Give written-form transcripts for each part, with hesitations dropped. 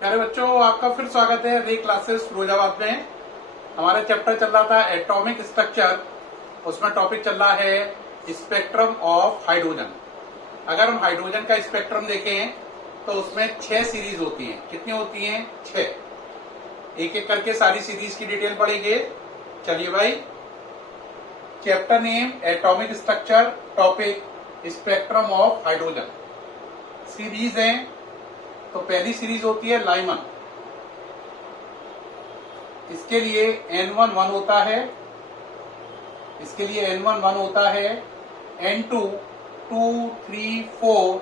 प्यारे बच्चों, आपका फिर स्वागत है रे क्लासेस फिरोजाबाद में। हमारा चैप्टर चल रहा था एटॉमिक स्ट्रक्चर। उसमें टॉपिक चल रहा है स्पेक्ट्रम ऑफ हाइड्रोजन। अगर हम हाइड्रोजन का स्पेक्ट्रम देखें तो उसमें 6 सीरीज होती हैं। कितनी होती हैं? 6। एक एक करके सारी सीरीज की डिटेल पढ़ेंगे। चलिए भाई, chapter name atomic structure, topic spectrum of hydrogen. Series है तो पहली सीरीज होती है लाइमन। इसके लिए N1 1 होता है, इसके लिए N1 1 होता है, N2 2 3 4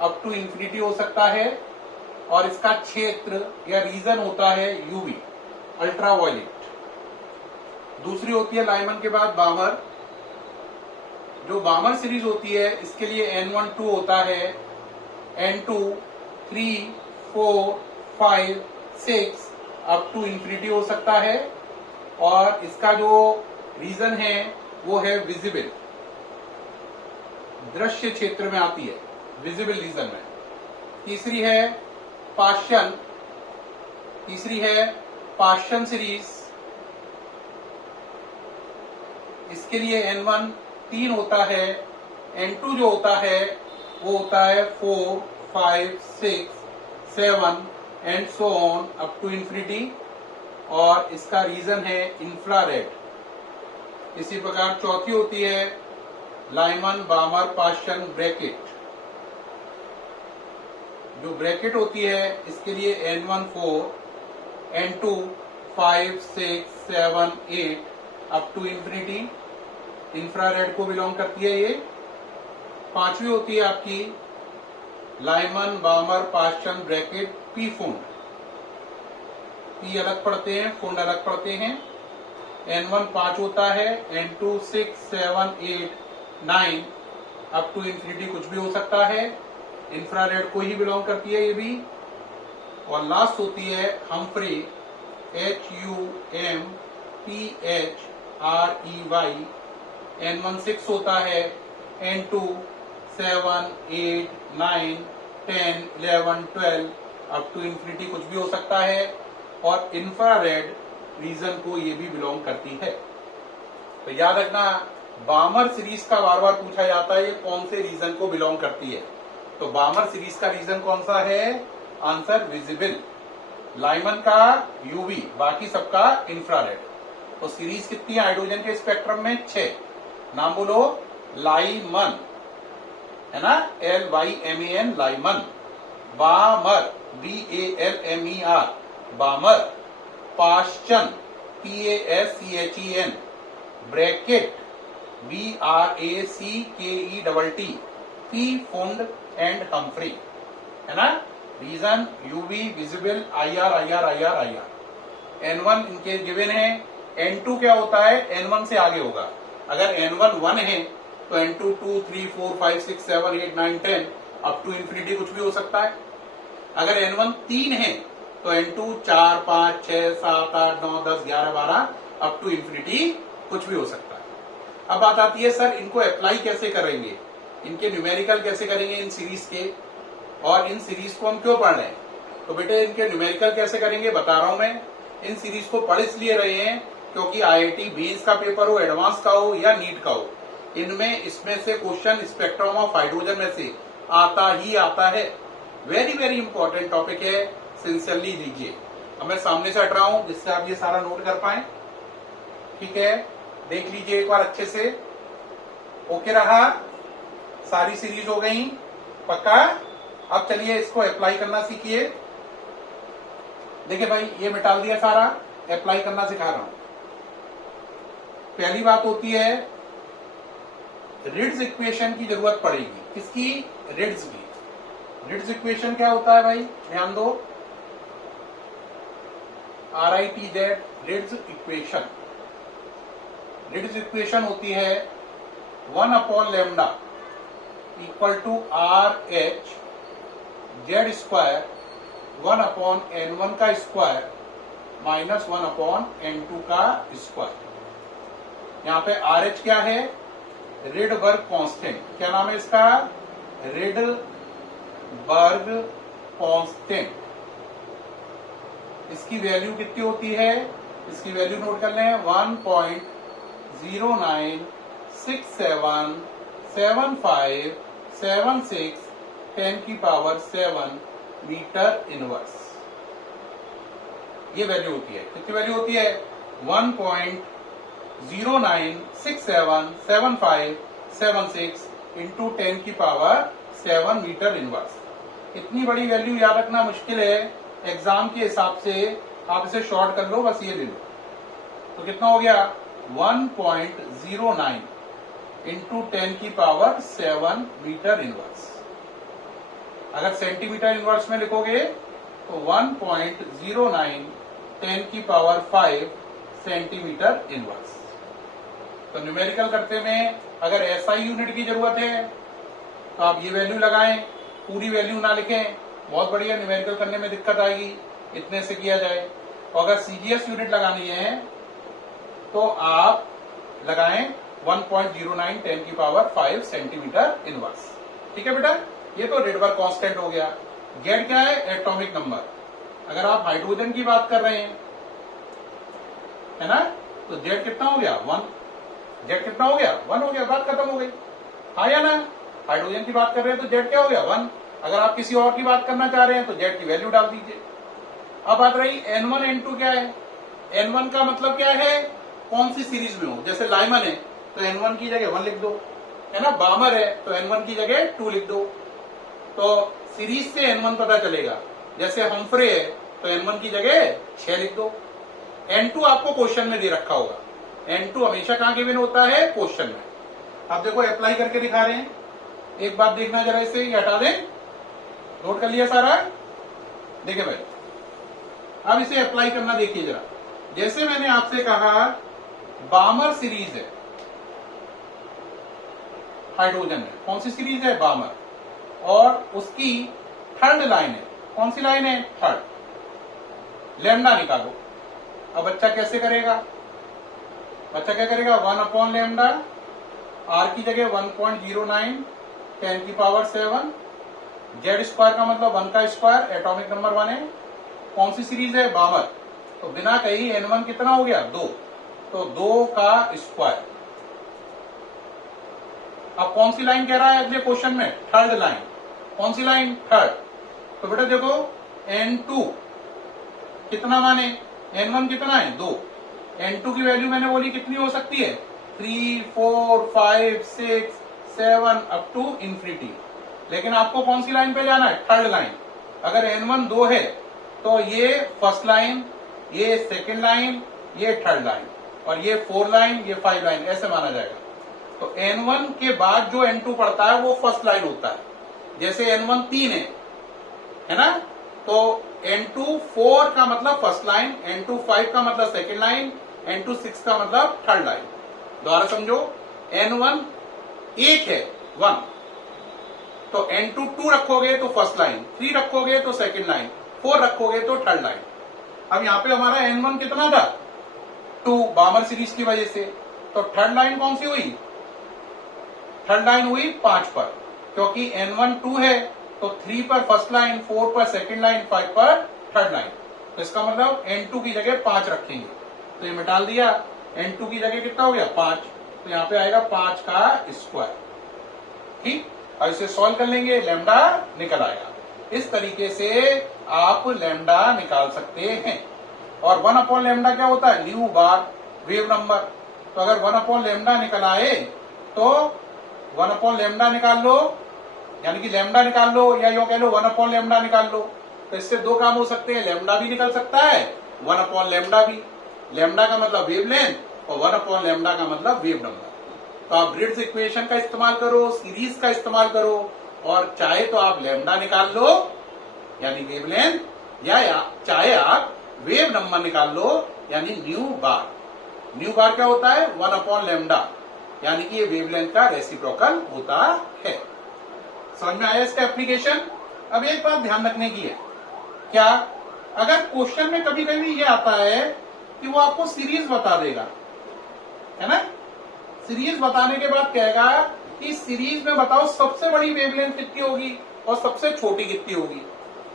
अप टू इंफिनिटी हो सकता है, और इसका क्षेत्र या रीजन होता है यूवी, अल्ट्रावायलेट। दूसरी होती है लाइमन के बाद बामर। जो बामर सीरीज होती है इसके लिए N1 2 होता है, N2 3 4 5 6 अप टू इंफिनिटी हो सकता है, और इसका जो रीजन है वो है विजिबल, दृश्य क्षेत्र में आती है, विजिबल रीजन में। तीसरी है पाश्चन, सीरीज। इसके लिए N1 3 होता है, N2 जो होता है वो होता है 4 5 6 7 and so on up to infinity, और इसका रीजन है इंफ्रारेड। इसी प्रकार चौथी होती है लाइमन बामर पाश्चन ब्रैकेट। जो ब्रैकेट होती है इसके लिए N1 4 N2 5 6 7 8 up to infinity, infrared को बिलोंग करती है ये। पांचवी होती है आपकी Lyman Balmer Paschen bracket P फुंड। P अलग पढ़ते हैं, फुंड अलग पढ़ते हैं। N1 5 होता है, N2 6 7 8 9 अप टू इंफिनिटी कुछ भी हो सकता है, इंफ्रारेड को ही बिलोंग करती है ये भी। और लास्ट होती है हम्फ्री, HUMPHREY। N1 6 होता है, N2 7 8 9 10 11 12 अप टू इंफिनिटी कुछ भी हो सकता है, और इंफ्रारेड रीजन को ये भी बिलोंग करती है। तो याद रखना, बामर सीरीज का बार बार पूछा जाता है ये कौन से रीजन को बिलोंग करती है। तो बामर सीरीज का रीजन कौन सा है? Answer visible. लाइमन का यूवी, बाकी सबका इंफ्रारेड। तो सीरीज कितनी है हाइड्रोजन के स्पेक्ट्रम में? 6। नाम बोलो। लाइमन है ना, LYMAN, Lyman. Balmer, BALMER, Balmer. Paschen, PASCHEN, Brackett, BRACKETT, Pfund and Humphreys, है ना। Reason UV, visible, IR। N1 इनके गिवन है। N2 क्या होता है? N1 से आगे होगा। अगर N1 1 है तो N2 2 3 4 5 6 7 8 9 10 अप टू इंफिनिटी कुछ भी हो सकता है। अगर N1 3 है तो N2 4 5 6 7 8 9 10 11 12 अप टू इंफिनिटी कुछ भी हो सकता है। अब बात आती है सर इनको अप्लाई कैसे करेंगे, इनके न्यूमेरिकल कैसे करेंगे इन सीरीज के, और इन सीरीज को हम क्यों पढ़ रहे हैं। तो बेटे इनके न्यूमेरिकल कैसे करेंगे बता रहा हूं मैं। इन सीरीज को पढ़ इसलिए रहे हैं क्योंकि IIT मेंस का पेपर हो, एडवांस का हो या नीट का हो, इसमें से क्वेश्चन स्पेक्ट्रम ऑफ हाइड्रोजन में से आता ही आता है। वेरी वेरी इंपॉर्टेंट टॉपिक है, सिंसियरली लीजिए। अब मैं सामने से हट रहा हूं जिससे आप ये सारा नोट कर पाए। ठीक है, देख लीजिए एक बार अच्छे से। ओके रहा? सारी सीरीज हो गई पक्का? अब चलिए इसको अप्लाई करना सीखिए। देखिए भाई, ये मिटा दिया सारा, अप्लाई करना सिखा रहा हूं। पहली बात होती है रिड्स इक्वेशन की जरूरत पड़ेगी। किसकी? रिड्स की। रिड्स इक्वेशन क्या होता है भाई? ध्यान दो, RITZ, रिड्स इक्वेशन। रिड्स इक्वेशन होती है 1 upon lambda equal to RH Z square 1 upon N1 का स्क्वायर माइनस 1 अपॉन N2 का स्क्वायर। यहाँ पे RH क्या है? Rydberg constant. क्या नाम है इसका? Rydberg constant. इसकी वैल्यू कितनी होती है, इसकी वैल्यू नोट कर लें 1.09677576 10⁻⁷ मीटर इनवर्स। ये वैल्यू होती है। कितनी वैल्यू होती है 1.09677576 इंटू 10⁻⁷ मीटर इनवर्स। इतनी बड़ी वैल्यू याद रखना मुश्किल है, एग्जाम के हिसाब से आप इसे शॉर्ट कर लो, बस ये ले लो। तो कितना हो गया 1.09 इंटू 10⁻⁷ मीटर इनवर्स। अगर सेंटीमीटर इनवर्स में लिखोगे तो 1.09 10⁵ सेंटीमीटर इनवर्स। तो न्यूमेरिकल करते में अगर एसआई यूनिट की जरूरत है तो आप ये वैल्यू लगाएं, पूरी वैल्यू ना लिखें, बहुत बढ़िया, न्यूमेरिकल करने में दिक्कत आएगी, इतने से किया जाए। और अगर सीजीएस यूनिट लगानी है तो आप लगाएं 1.09 10⁵ सेंटीमीटर इनवर्स। ठीक है बेटा, ये तो रेडबर्ग कांस्टेंट हो गया। जेड क्या है, एटॉमिक नंबर। अगर आप हाइड्रोजन की बात कर रहे हैं, है ना, तो जेड कितना हो गया 1। जेड कितना हो गया 1 हो गया, बात खत्म हो गई। हाँ या ना, हाइड्रोजन की बात कर रहे हैं तो जेड क्या हो गया 1। अगर आप किसी और की बात करना चाह रहे हैं तो जेड की वैल्यू डाल दीजिए। अब बात रही N1 N2 क्या है। N1 का मतलब क्या है, कौन सी सीरीज में हो। जैसे लाइमन है तो N1 की जगह 1 लिख दो, है ना। बामर है तो N1 की जगह 2 लिख दो। तो सीरीज से N1 पता चलेगा। जैसे हम्फ्रे है तो N1 की जगह 6 लिख दो। N2 आपको क्वेश्चन में दे रखा होगा। N2 हमेशा कहां गिवन होता है, क्वेश्चन में। आप देखो अप्लाई करके दिखा रहे हैं। एक बात देखना जरा, इसे ये हटा दें, नोट कर लिया सारा। देखिए भाई, अब इसे अप्लाई करना देखिए जरा। जैसे मैंने आपसे कहा बामर सीरीज है हाइड्रोजन में, कौन सी सीरीज है, बामर, और उसकी थर्ड लाइन है, कौन सी लाइन है, थर्ड। लैम्डा निकालो। अब बच्चा कैसे करेगा, बच्चा क्या करेगा 1/λ, आर की जगह 1.09 10⁻⁷, जेड स्क्वायर का मतलब 1 का स्क्वायर, एटॉमिक नंबर 1 है। कौन सी सीरीज है, बामर, तो बिना कहीं N1 कितना हो गया 2, तो 2 का स्क्वायर। अब कौन सी लाइन कह रहा है अगले क्वेश्चन में, थर्ड लाइन। कौन सी लाइन, थर्ड। तो बेटा देखो N2 कितना माने, N1 कितना है 2, N2 की वैल्यू मैंने बोली कितनी हो सकती है 3 4 5 6 7 अप टू इंफिनिटी। लेकिन आपको कौन सी लाइन पे जाना है, थर्ड लाइन। अगर N1 2 है तो ये फर्स्ट लाइन, ये सेकंड लाइन, ये थर्ड लाइन, और ये 4 लाइन, ये 5 लाइन, ऐसे माना जाएगा। तो N1 के बाद जो N2 पड़ता है वो फर्स्ट लाइन होता है। जैसे N1 3 है ना, तो N2 4 का मतलब फर्स्ट लाइन, N2 5 का मतलब सेकंड लाइन, N2 6 का मतलब थर्ड लाइन। दोबारा समझो, N1 1 है 1, तो N2 2 रखोगे तो फर्स्ट लाइन, 3 रखोगे तो सेकंड लाइन, 4 रखोगे तो थर्ड लाइन। अब यहाँ पे हमारा N1 कितना था 2, बामर सीरीज की वजह से। तो थर्ड लाइन कौन सी हुई, थर्ड लाइन हुई 5 पर, क्योंकि N1 2 है तो 3 पर फर्स्ट लाइन, 4 पर सेकंड लाइन, 5 पर थर्ड लाइन। तो इसका मतलब N2 की जगह 5 रखेंगे। तो ये मैं डाल दिया, N2 की जगह कितना हो गया 5, तो यहाँ पे आएगा 5 का स्क्वायर। ठीक, अब इसे सॉल्व कर लेंगे, लैम्डा निकल आएगा। इस तरीके से आप लैम्डा निकाल सकते हैं। और 1/λ क्या होता है, न्यू बार वेव नंबर। तो अगर 1/λ निकल आए तो 1/λ निकाल लो, यानी कि लैम्डा निकाल लो, या यूं कह लो 1/λ निकाल लो। तो इससे दो काम हो सकते हैं, लैम्डा भी निकल सकता है, 1/λ भी। लैम्डा का मतलब वेवलेंथ और 1/λ का मतलब वेव नंबर। तो आप ब्रिड्ज इक्वेशन का इस्तेमाल करो, सीरीज का इस्तेमाल करो, और चाहे तो आप लैम्डा निकाल लो यानी वेवलेंथ, या चाहे आप वेव नंबर निकाल लो यानी न्यू बार। न्यू बार क्या होता है 1/λ, यानी कि ये वेवलेंथ का रेसिप्रोकल होता है। समझ में आया इसका एप्लीकेशन। अब एक बात ध्यान रखने की है, क्या, अगर क्वेश्चन में कभी कभी ये आता है कि वो आपको सीरीज बता देगा, है ना, सीरीज बताने के बाद कहेगा कि सीरीज में बताओ सबसे बड़ी वेवलेंथ कितनी होगी और सबसे छोटी कितनी होगी।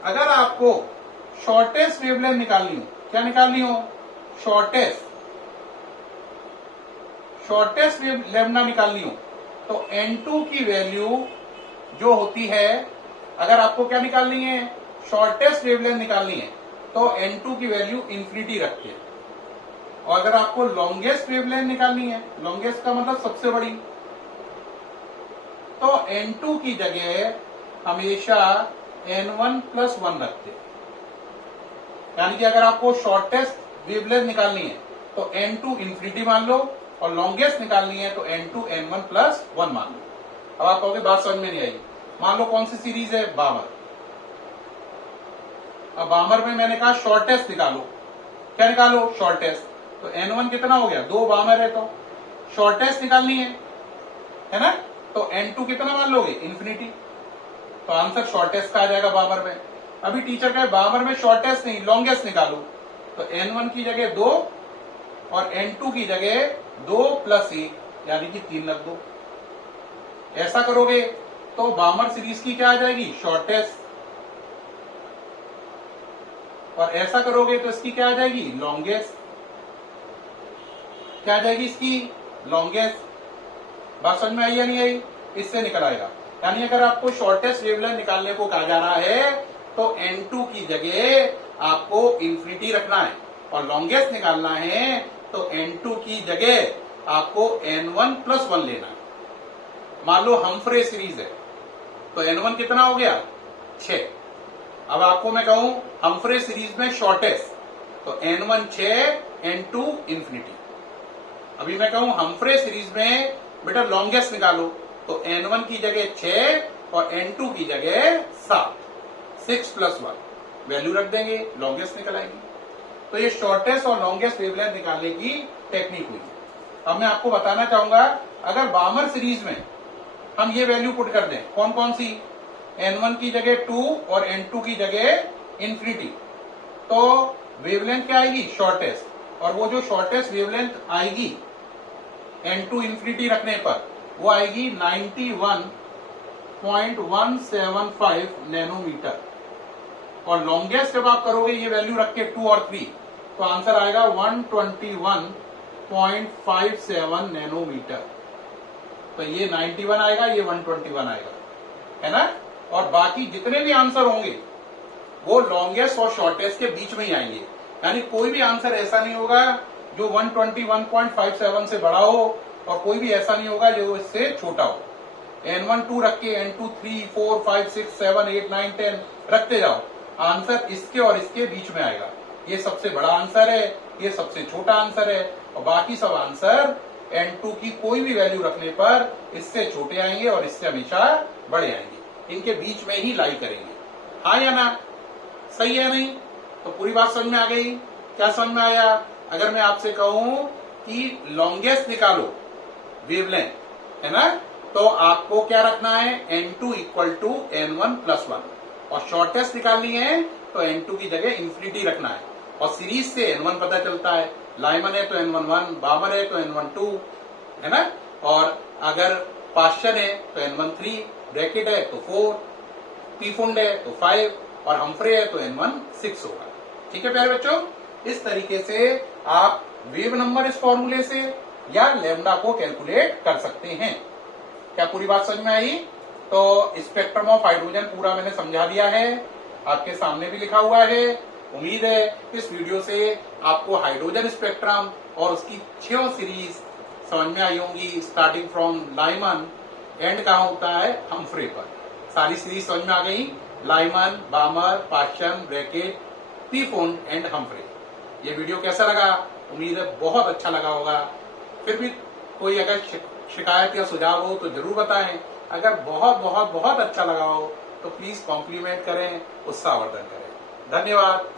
अगर आपको शॉर्टेस्ट वेवलेंथ निकालनी हो, क्या निकालनी हो, शॉर्टेस्ट वेव लेमडा निकालनी हो, तो N2 की वैल्यू जो होती है, अगर आपको क्या निकालनी है, शॉर्टेस्ट वेवलेंथ निकालनी है, तो N2 की वैल्यू इंफिनिटी रखते हैं। और अगर आपको लॉन्गेस्ट वेवलेंथ निकालनी है, लॉन्गेस्ट का मतलब सबसे बड़ी, तो N2 की जगह हमेशा N1 प्लस 1 रखते हैं। यानी कि अगर आपको शॉर्टेस्ट वेवलेंथ निकालनी है तो N2 इंफिनिटी मान लो, और लॉन्गेस्ट निकालनी है तो N2 N1 प्लस 1 मान लो। अब आप कहोगे बात समझ में नहीं आई। मान लो कौन सी सीरीज है, बामर। अब बामर में मैंने कहा शॉर्टेस्ट निकालो, क्या निकालो, शॉर्टेस्ट। तो N1 कितना हो गया, 2 बामर है तो शॉर्टेस्ट निकालनी है ना, तो N2 कितना मान लोगे, इंफिनिटी। तो आंसर शॉर्टेस्ट का आ जाएगा बामर में। अभी टीचर कहे बामर में शॉर्टेस्ट नहीं, लॉन्गेस्ट निकालो, तो N1 की जगह 2 और N2 की जगह 2 प्लस 1 यानी कि 3 रख दो। ऐसा करोगे तो बामर सीरीज की क्या आ जाएगी, शॉर्टेस्ट, और ऐसा करोगे तो इसकी क्या आ जाएगी, लॉन्गेस्ट। क्या आ जाएगी इसकी, लॉन्गेस्ट। बात समझ में आई या नहीं आई, इससे निकल आएगा। यानी अगर आपको शॉर्टेस्ट वेवलेंथ निकालने को कहा जा रहा है तो N2 की जगह आपको इंफिनिटी रखना है, और लॉन्गेस्ट निकालना है तो N2 की जगह आपको N1 प्लस 1 लेना है। मान लो हम्फ्रे सीरीज है तो N1 कितना हो गया, 6। अब आपको मैं कहूं हम्फ्रे सीरीज में शॉर्टेस्ट, तो N1 6, N2 इंफिनिटी। अभी मैं कहूं हम्फ्रे सीरीज में बेटा लॉन्गेस्ट निकालो, तो N1 की जगह 6 और N2 की जगह 7, 6 प्लस 1 वैल्यू रख देंगे, लॉन्गेस्ट निकल आएगी। तो ये शॉर्टेस्ट और लॉन्गेस्ट वेवलेंथ निकालने की टेक्निक हुई। अब मैं आपको बताना चाहूंगा, अगर बामर सीरीज में हम ये वैल्यू पुट कर दें, कौन कौन सी, N1 की जगह 2 और N2 की जगह इंफिनिटी, तो वेवलेंथ क्या आएगी, शॉर्टेस्ट। और वो जो शॉर्टेस्ट वेवलेंथ आएगी N2 इंफिनिटी रखने पर, वो आएगी 91.175 नैनोमीटर। और लॉन्गेस्ट जब आप करोगे ये वैल्यू रख के 2 और 3, तो आंसर आएगा 121.57 नैनोमीटर। तो ये 91 आएगा, ये 121 आएगा, है ना। और बाकी जितने भी आंसर होंगे वो लॉन्गेस्ट और शॉर्टेस्ट के बीच में ही आएंगे। यानी कोई भी आंसर ऐसा नहीं होगा जो 121.57 से बड़ा हो, और कोई भी ऐसा नहीं होगा जो इससे छोटा हो। N1 2 रख के N2 3 4 5 6 7 8 9 10 रखते जाओ, आंसर इसके और इसके बीच में आएगा। ये सबसे बड़ा आंसर है, ये सबसे छोटा आंसर है, और बाकी सब आंसर N2 की कोई भी वैल्यू रखने पर इससे छोटे आएंगे और इससे हमेशा बड़े आएंगे। इनके बीच में ही लाई करेंगे। हाँ या ना, सही है नहीं? तो पूरी बात समझ में आ गई? क्या समझ में आया? अगर मैं आपसे कहूं कि लॉन्गेस्ट निकालो वेवलेंथ, है ना, तो आपको क्या रखना है, N2 equal to N1 plus 1, और शॉर्टेस्ट निकालनी है तो N2 की जगह इंफिनिटी रखना है। और सीरीज से N1 पता चलता है, लाइमन है तो N1 1, बामर है तो N1 2, है ना। और अगर पाश्चन है तो N1 3, ब्रैकेट है तो 4, पीफुंड है तो 5, और हम्फ्रे है तो N1 6 होगा। ठीक है प्यारे बच्चों, इस तरीके से आप वेव नंबर इस फॉर्मूले से या लेमडा को कैलकुलेट कर सकते हैं। क्या पूरी बात समझ में आई? तो स्पेक्ट्रम ऑफ हाइड्रोजन पूरा मैंने समझा दिया है, आपके सामने भी लिखा हुआ है। उम्मीद है इस वीडियो से आपको हाइड्रोजन स्पेक्ट्रम और उसकी 6 सीरीज समझ में आई होंगी, स्टार्टिंग फ्रॉम लाइमन, एंड कहाँ होता है, हम्फ्रे पर। सारी सीरीज समझ में आ गई, Lyman, Balmer, Paschen, Brackett, Pfund and Humphreys. ये वीडियो कैसा लगा? उम्मीद है बहुत अच्छा लगा होगा। फिर भी कोई अगर शिकायत या सुझाव हो तो जरूर बताएं। अगर बहुत बहुत बहुत अच्छा लगा हो तो प्लीज कॉम्प्लीमेंट करें, उत्साहवर्धन करें। धन्यवाद।